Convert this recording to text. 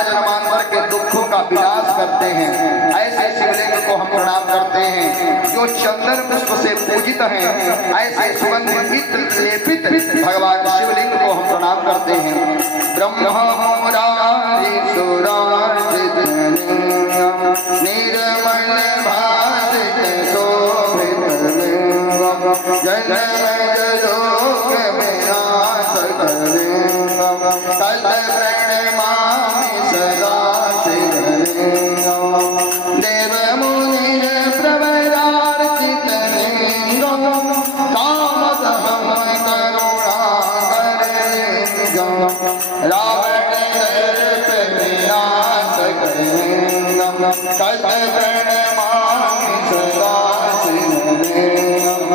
जन्म जन्मांतर के दुखों का विनाश करते हैं। ऐसे शिवलिंग को हम प्रणाम करते हैं जो चंदन पुष्प से पूजित हैं। ऐसे सुगंधित लेपित भगवान शिवलिंग को हम प्रणाम करते हैं। ब्रह्मा मुरारी सुरार्चित निर्मल भासित शोभित लिंगम जन लोक विनाश कलिंगम कल प्रणमामि सदा शिवलिंगम देव मुनि प्रवरार्चित लिंगम कामदहं करुणाकर लिंगम रावण दर्प विनाश कलिंगम कल प्रणमामि सदा शिवलिंगम